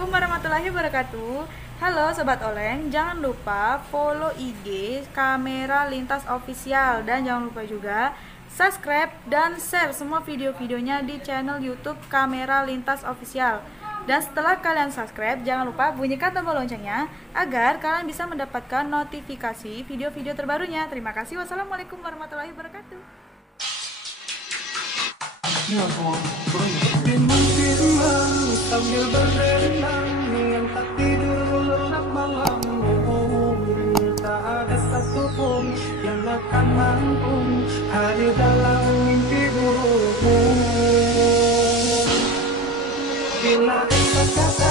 Assalamualaikum warahmatullahi wabarakatuh. Halo Sobat Oleng, jangan lupa follow IG Kamera Lintas Official. Dan jangan lupa juga subscribe dan share semua video-videonya di channel YouTube Kamera Lintas Official. Dan setelah kalian subscribe, jangan lupa bunyikan tombol loncengnya agar kalian bisa mendapatkan notifikasi video-video terbarunya. Terima kasih. Wassalamualaikum warahmatullahi wabarakatuh. Timbang-timbang sambil berenang dengan tak tidur lelap malammu, tak ada satupun yang akan mampu hadir dalam mimpi burukmu. Bila kata-kata